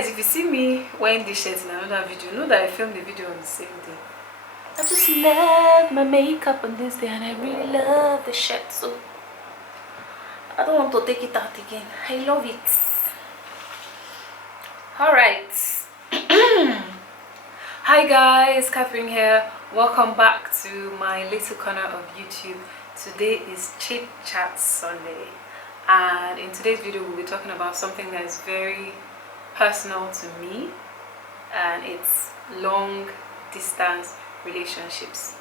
guys, if you see me wearing this shirt in another video, know that I filmed the video on the same day. I just love my makeup on this day, and I really love the shirt, so I don't want to take it out again. I love it. Alright. Hi guys, Catherine here. Welcome back to my little corner of YouTube. Today is Chit Chat Sunday, and in today's video we'll be talking about something that is very personal to me, and it's long distance relationships.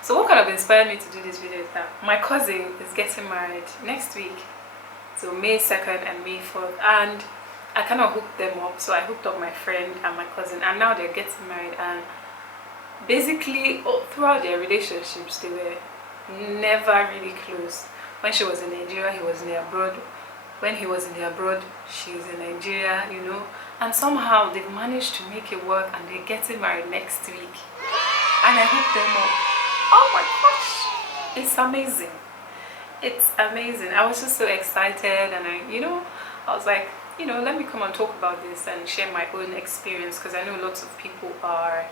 So what kind of inspired me to do this video is that my cousin is getting married next week, so May 2nd and May 4th, and I kind of hooked them up. So I hooked up my friend and my cousin, and now they're getting married. And basically throughout their relationships they were never really close. When she was in Nigeria, he was in the abroad. When he was in the abroad, she's in Nigeria, you know. And somehow they've managed to make it work, and they're getting married next week. And I hooked them up. Oh my gosh, it's amazing. It's amazing. I was just so excited, and I was like, let me come and talk about this and share my own experience, because I know lots of people are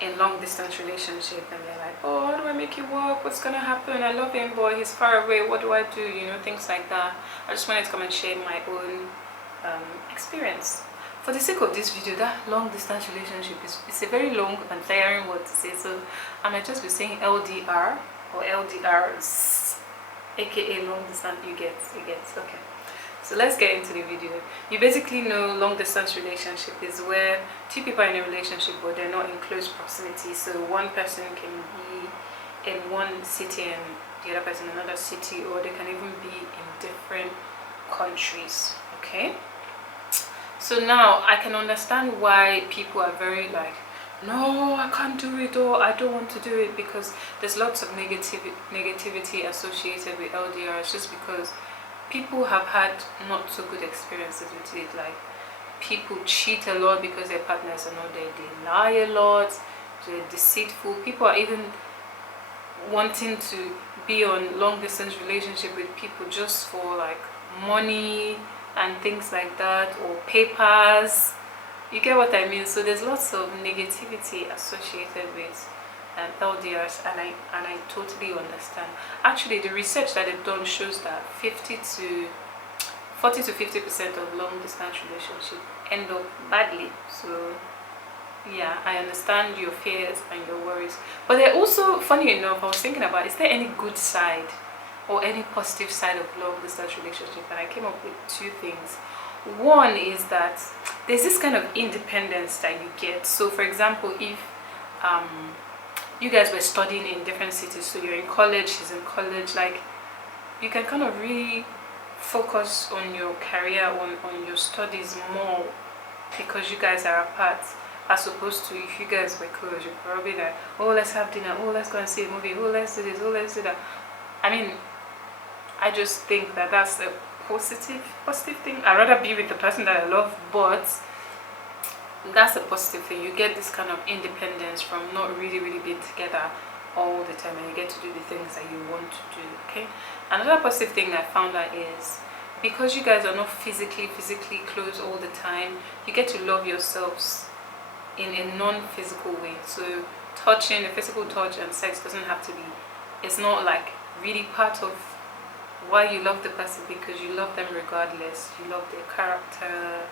in long distance relationship and they're like, oh, how do I make it work? What's gonna happen? I love him, but he's far away. What do I do? Things like that. I just wanted to come and share my own experience. For the sake of this video, that long distance relationship is a very long and tiring word to say, so I might just be saying LDR or LDRs, aka long distance. You get okay. So let's get into the video. You basically know long distance relationship is where two people are in a relationship but they're not in close proximity. So one person can be in one city and the other person in another city, or they can even be in different countries. Okay, so now I can understand why people are very like, no, I can't do it, or I don't want to do it, because there's lots of negativity associated with LDRs, just because people have had not so good experiences with it. Like, people cheat a lot because their partners are not there, they lie a lot, they're deceitful. People are even wanting to be on long distance relationship with people just for like money and things like that, or papers. You get what I mean? So there's lots of negativity associated with LDRs, and I totally understand. Actually, the research that they've done shows that 40 to 50% of long distance relationships end up badly. So yeah, I understand your fears and your worries, but they're also, funny enough, I was thinking about, is there any good side or any positive side of long distance relationship? And I came up with two things. One is that there's this kind of independence that you get. So for example, if you guys were studying in different cities, so you're in college, she's in college, like, you can kind of really focus on your career, on your studies more, because you guys are apart, as opposed to if you guys were close, you're probably like, oh, let's have dinner, oh, let's go and see a movie, oh, let's do this, oh, let's do that. I mean, I just think that that's a positive thing. I'd rather be with the person that I love, but that's a positive thing. You get this kind of independence from not really being together all the time, and you get to do the things that you want to do. Okay, another positive thing I found out is, because you guys are not physically close all the time, you get to love yourselves in a non-physical way. So touching, the physical touch and sex doesn't have to be, it's not like really part of why you love the person, because you love them regardless. You love their character,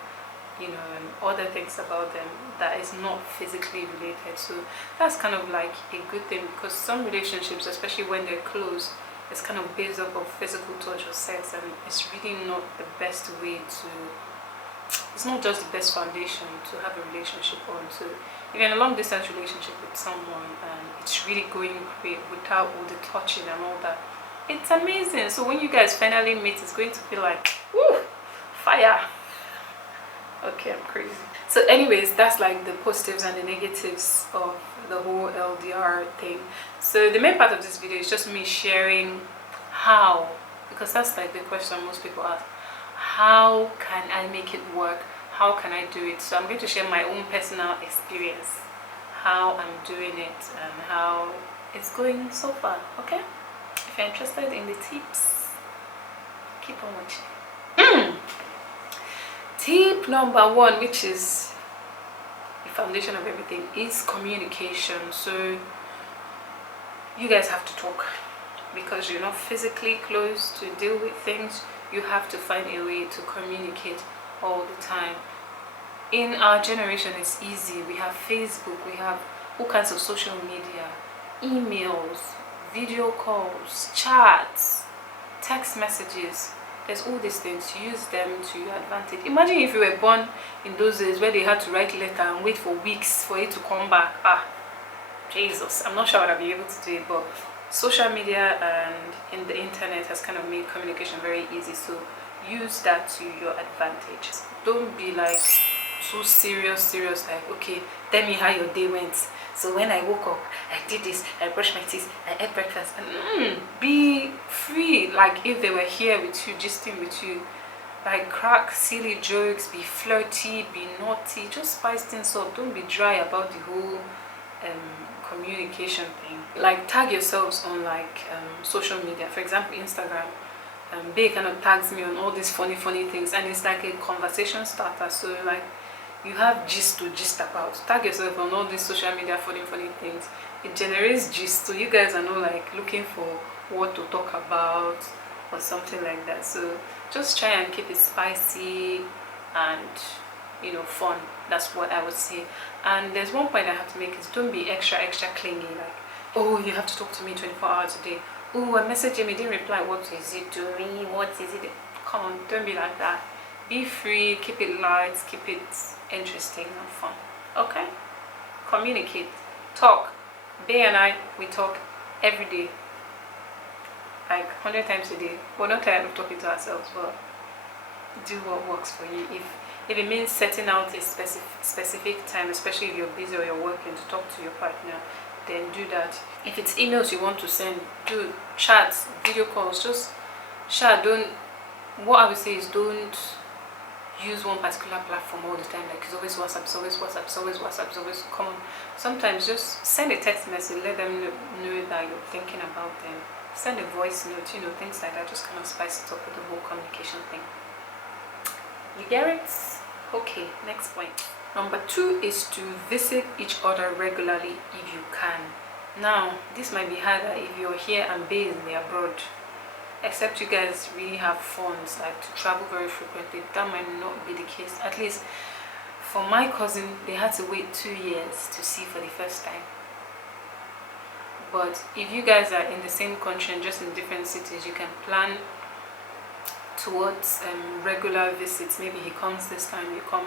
and other things about them that is not physically related. So that's kind of like a good thing, because some relationships, especially when they're close, it's kind of based off of physical touch or sex, and it's really not the best way to, it's not just the best foundation to have a relationship on. So if you're in a long distance relationship with someone and it's really going great without all the touching and all that, it's amazing. So when you guys finally meet, it's going to be like, woo, fire. Okay, I'm crazy. So anyways, that's like the positives and the negatives of the whole LDR thing. So the main part of this video is just me sharing how, because that's like the question most people ask, how can I make it work? How can I do it? So I'm going to share my own personal experience, how I'm doing it and how it's going so far. Okay, if you're interested in the tips, keep on watching. Tip number one, which is the foundation of everything, is communication. So you guys have to talk, because you're not physically close to deal with things. You have to find a way to communicate all the time. In our generation, it's easy. We have Facebook, we have all kinds of social media, emails, video calls, chats, text messages. There's all these things. Use them to your advantage. Imagine if you were born in those days where they had to write letter and wait for weeks for it to come back. Jesus, I'm not sure I'd be able to do it. But social media and in the internet has kind of made communication very easy, so use that to your advantage. Don't be like too serious, like, okay, tell me how your day went. So when I woke up, I did this, I brushed my teeth, I ate breakfast. And be free. Like if they were here with you, gisting with you, like crack silly jokes, be flirty, be naughty, just spice things up. Don't be dry about the whole communication thing. Like tag yourselves on like social media, for example Instagram. Bae kind of tags me on all these funny things, and it's like a conversation starter. So like you have gist to gist about. Tag yourself on all these social media funny things. It generates gist, so you guys are not like looking for what to talk about or something like that. So just try and keep it spicy and, you know, fun. That's what I would say. And there's one point I have to make is don't be extra clingy, like, oh, you have to talk to me 24 hours a day. Oh, I messaged him, he didn't reply. What is it doing? What is it? Come on, don't be like that. Be free, keep it light, keep it interesting and fun. Okay? Communicate. Talk. Bae and I, we talk every day. Like 100 times a day. We're not tired of talking to ourselves, but do what works for you. If it means setting out a specific time, especially if you're busy or you're working, to talk to your partner, then do that. If it's emails you want to send, do chats, video calls, just chat. What I would say is don't use one particular platform all the time. Like it's always WhatsApp, it's always WhatsApp, it's always WhatsApp, it's always common. Sometimes just send a text message, let them know that you're thinking about them. Send a voice note, you know, things like that. Just kind of spice it up with the whole communication thing. You get it? Okay, next point. Number 2 is to visit each other regularly if you can. Now, this might be harder if you're here and Bae in the abroad. Except you guys really have funds, like to travel very frequently. That might not be the case. At least for my cousin, they had to wait 2 years to see for the first time. But if you guys are in the same country and just in different cities, you can plan towards regular visits. Maybe he comes this time, you come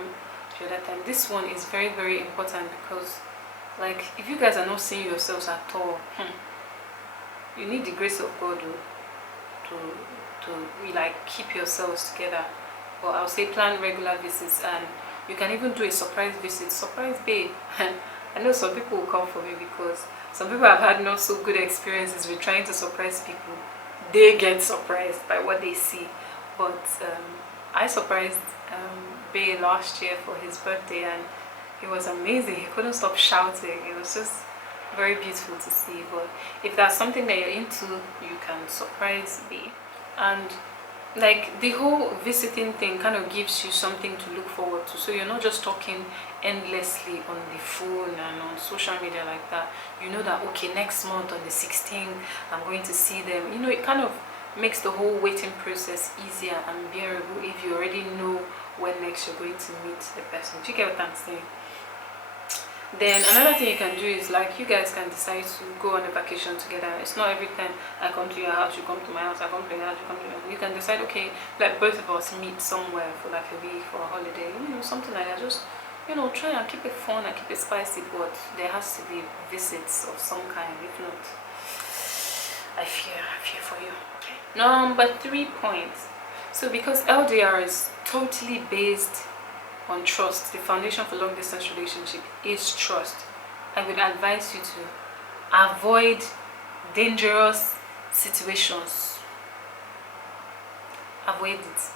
the other time. This one is very important, because like if you guys are not seeing yourselves at all, you need the grace of God to like keep yourselves together. But I'll say plan regular visits, and you can even do a surprise visit. Surprise Bae. I know some people will come for me, because some people have had not so good experiences with trying to surprise people. They get surprised by what they see. But I surprised Bae last year for his birthday, and it was amazing. He couldn't stop shouting. It was just very beautiful to see. But if that's something that you're into, you can surprise Bae. And like the whole visiting thing kind of gives you something to look forward to, so you're not just talking endlessly on the phone and on social media like that. You know that, okay, next month on the 16th I'm going to see them. You know, it kind of makes the whole waiting process easier and bearable if you already know when next you're going to meet the person. Do you get what I'm saying? Then another thing you can do is like you guys can decide to go on a vacation together. It's not every time I come to your house, you come to my house, I come to your house, you come to my house. You can decide, okay, like both of us meet somewhere for like a week, for a holiday, you know, something like that. Just, you know, try and keep it fun and keep it spicy, but there has to be visits of some kind. If not, I fear for you. Okay. Number 3 points. So because LDR is totally based on trust, the foundation for long distance relationship is trust. I would advise you to avoid dangerous situations. Avoid it.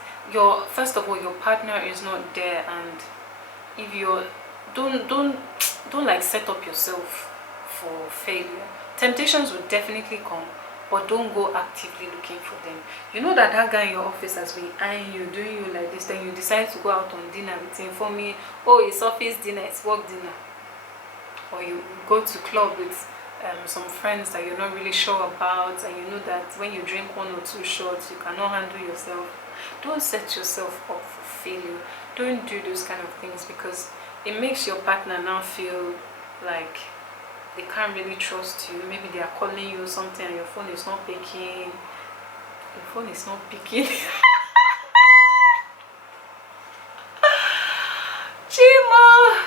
First of all, your partner is not there, and if you're don't like set up yourself for failure. Temptations will definitely come, but don't go actively looking for them. You know that that guy in your office has been eyeing you, doing you like this, then you decide to go out on dinner with him. For me, oh, it's office dinner, it's work dinner. Or you go to club with some friends that you're not really sure about, and you know that when you drink 1 or 2 shots, you cannot handle yourself. Don't set yourself up for failure. Don't do those kind of things, because it makes your partner now feel like they can't really trust you. Maybe they are calling you something and your phone is not picking. Your phone is not picking. Chima!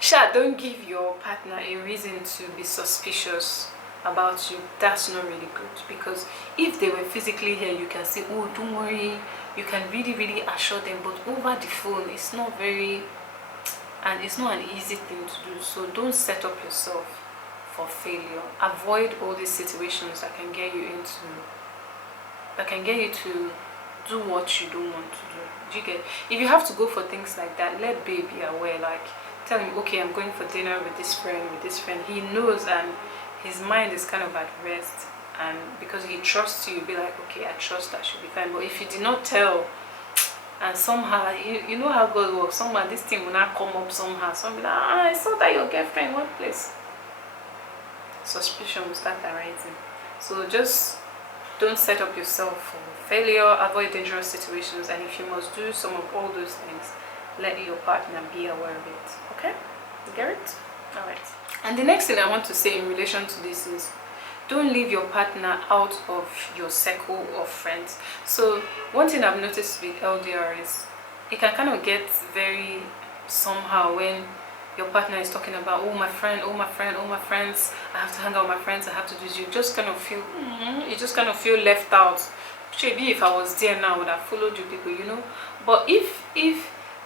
Sha, don't give your partner a reason to be suspicious about you. That's not really good, because if they were physically here, you can say, oh, don't worry, you can really assure them, but over the phone it's not very, and it's not an easy thing to do. So don't set up yourself for failure. Avoid all these situations that can get you to do what you don't want to do. Do you get? If you have to go for things like that, let babe be aware. Like, tell him, okay, I'm going for dinner with this friend, he knows, and his mind is kind of at rest, and because he trusts you, you'll be like, okay, I trust that should be fine. But if you did not tell, and somehow, you know how God works, somehow this thing will not come up somehow. So be like, I saw that your girlfriend, what place? Suspicion will start arising. So just don't set up yourself for failure, avoid dangerous situations, and if you must do some of all those things, let your partner be aware of it. Okay? You get it? Alright. And the next thing I want to say in relation to this is, don't leave your partner out of your circle of friends. So one thing I've noticed with LDR is it can kind of get very somehow when your partner is talking about, oh my friend, oh my friend, oh my friends, I have to hang out with my friends, I have to do this. You just kind of feel you just kind of feel left out. Maybe if I was there now, I would have followed you people, you know. But if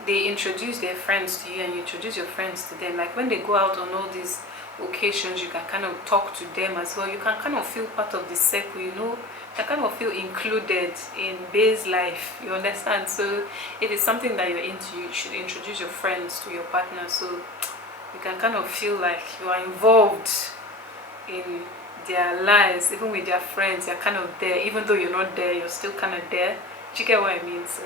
they introduce their friends to you and you introduce your friends to them, like when they go out on all these occasions, you can kind of talk to them as well. You can kind of feel part of the circle, you know. You can kind of feel included in Bay's life, you understand? So if it's something that you're into, you should introduce your friends to your partner, so you can kind of feel like you are involved in their lives. Even with their friends, you're kind of there. Even though you're not there, you're still kind of there. Do you get what I mean? So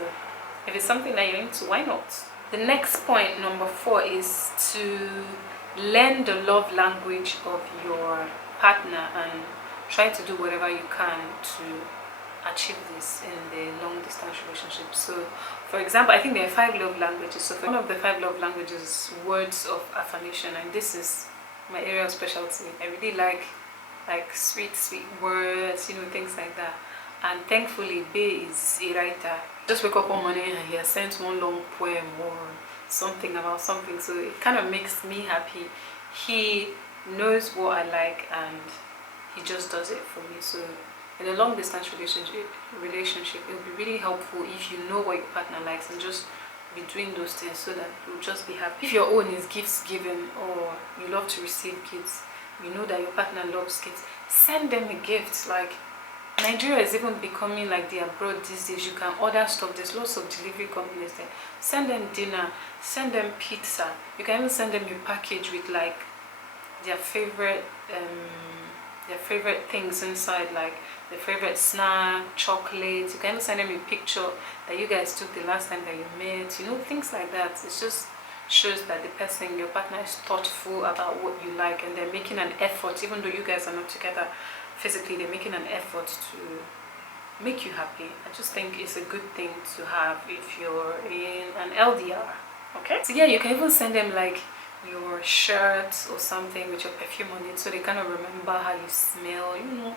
if it's something that you're into, why not? The next point, number 4, is to learn the love language of your partner and try to do whatever you can to achieve this in the long distance relationship. So for example, I think there are 5 love languages. So one of the 5 love languages is words of affirmation, and this is my area of specialty. I really like sweet words, you know, things like that. And thankfully, Bay is a writer. Just wake up one morning and he has sent one long poem or something about something, so it kind of makes me happy. He knows what I like and he just does it for me. So in a long distance relationship, it will be really helpful if you know what your partner likes and just be doing those things, so that you'll just be happy. If your own is gifts given, or you love to receive gifts, you know that your partner loves gifts, send them a gift. Like, Nigeria is even becoming like the abroad these days. You can order stuff. There's lots of delivery companies there. Send them dinner, send them pizza. You can even send them a package with like their favorite things inside, like their favorite snack, chocolates. You can even send them a picture that you guys took the last time that you met, you know, things like that. It just shows that the person, your partner, is thoughtful about what you like, and they're making an effort. Even though you guys are not together physically, they're making an effort to make you happy. I just think it's a good thing to have if you're in an LDR. Okay, so yeah, you can even send them like your shirt or something with your perfume on it, so they kind of remember how you smell, you know,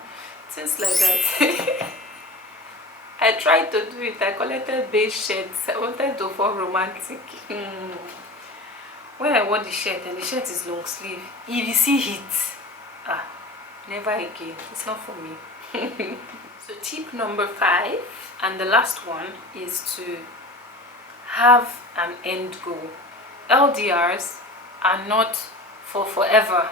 things like that. I tried to do it. I collected beige shirts. I wanted to fall romantic. When I wore the shirt, and the shirt is long sleeve, if you see heat, never again. It's not for me. So tip number 5, and the last one, is to have an end goal. LDRs are not for forever.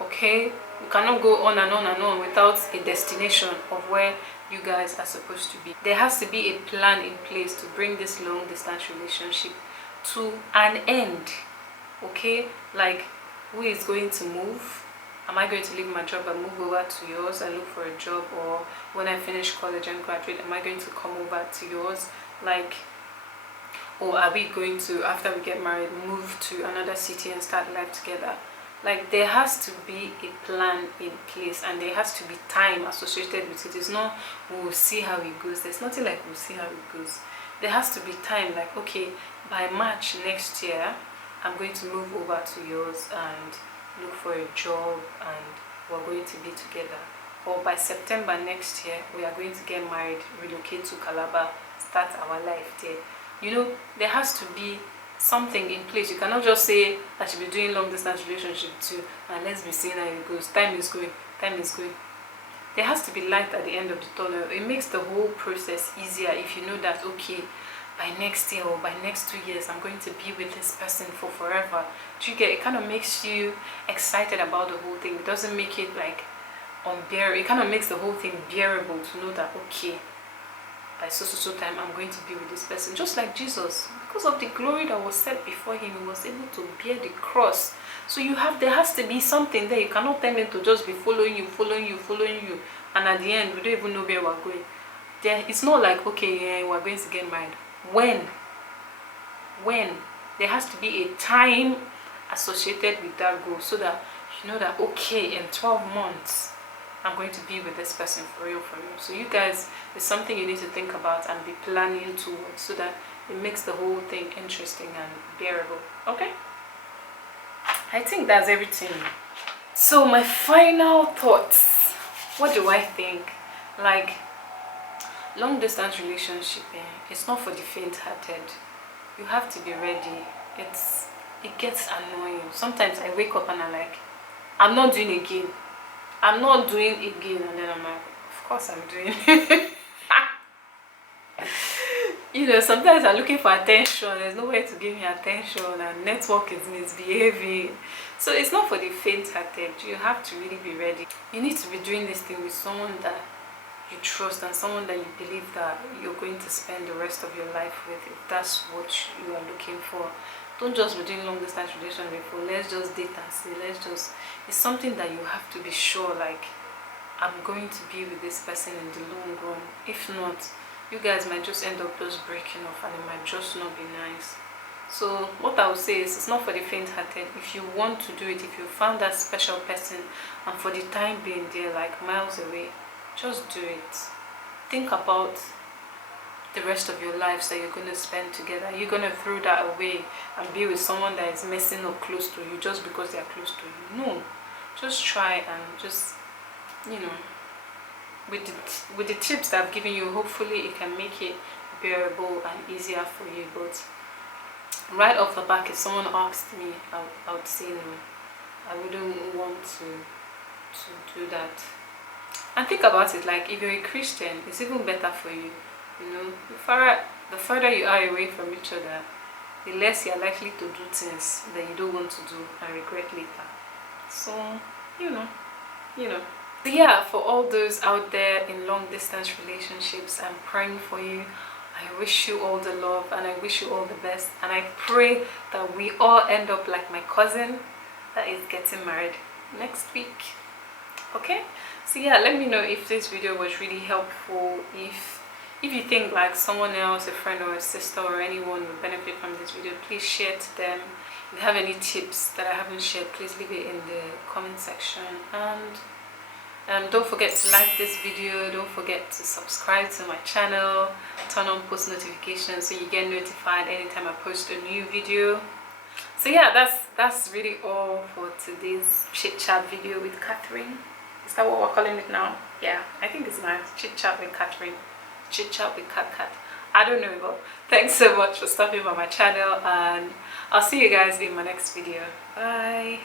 Okay, you cannot go on and on and on without a destination of where you guys are supposed to be. There has to be a plan in place to bring this long distance relationship to an end. Okay, like, who is going to move, Am I going to leave my job and move over to yours and look for a job? Or when I finish college and graduate, am I going to come over to yours? Like, or are we going to, after we get married, move to another city and start life together? Like, there has to be a plan in place, and there has to be time associated with it. It's not we'll see how it goes. There's nothing like we'll see how it goes. There has to be time, like, okay, by March next year I'm going to move over to yours and look for a job, and we're going to be together. Or by September next year we are going to get married, relocate to Calabar, start our life there. You know, there has to be something in place. You cannot just say I should be doing long distance relationship too and let's be seeing how it goes. Time is going, time is going. There has to be light at the end of the tunnel. It makes the whole process easier if you know that, okay, by next year or by next 2 years I'm going to be with this person for forever. Do you get it? Kind of makes you excited about the whole thing. It doesn't make it like unbearable. It kind of makes the whole thing bearable to know that, okay, by so time I'm going to be with this person. Just like Jesus, because of the glory that was set before him, he was able to bear the cross. So there has to be something there. You cannot tell him to just be following you, and at the end we don't even know where we're going. It's not like, okay, we're going to get married. When there has to be a time associated with that goal, so that you know that, okay, in 12 months I'm going to be with this person for real. So you guys, it's something you need to think about and be planning towards, so that it makes the whole thing interesting and bearable. Okay, I think that's everything. So my final thoughts, what do I think? Like, long distance relationship, it's not for the faint-hearted. You have to be ready. It gets annoying. Sometimes I wake up and I'm like, I'm not doing again, and then I'm like, of course I'm doing it. You know, sometimes I'm looking for attention, there's nowhere to give me attention, and network is misbehaving. So it's not for the faint-hearted. You have to really be ready. You need to be doing this thing with someone that you trust, and someone that you believe that you're going to spend the rest of your life with, if that's what you are looking for. Don't just be doing long distance relationship for let's just date and see, it's something that you have to be sure, like, I'm going to be with this person in the long run. If not, you guys might just end up just breaking off, and it might just not be nice. So what I would say is, it's not for the faint-hearted. If you want to do it, if you found that special person, and for the time being they're like miles away, just do it. Think about the rest of your lives that you're going to spend together. You're going to throw that away and be with someone that is messing up close to you just because they are close to you. No, just try, and just, you know, with the tips that I've given you, hopefully it can make it bearable and easier for you. But right off the back, if someone asked me, I would say no. I wouldn't want to do that. And think about it, like, if you're a Christian, it's even better for you. You know, the further you are away from each other, the less you're likely to do things that you don't want to do and regret later. So, you know. So yeah, for all those out there in long distance relationships, I'm praying for you. I wish you all the love, and I wish you all the best, and I pray that we all end up like my cousin that is getting married next week. Okay, so yeah, let me know if this video was really helpful. If you think like someone else, a friend or a sister or anyone would benefit from this video, please share to them. If you have any tips that I haven't shared, please leave it in the comment section. And don't forget to like this video, don't forget to subscribe to my channel, turn on post notifications so you get notified anytime I post a new video. So yeah, that's really all for today's chit chat video with Catherine. Is that what we're calling it now? Yeah, I think it's nice. Chit chat with Catherine. Chit chat with Cat. I don't know, but thanks so much for stopping by my channel, and I'll see you guys in my next video. Bye.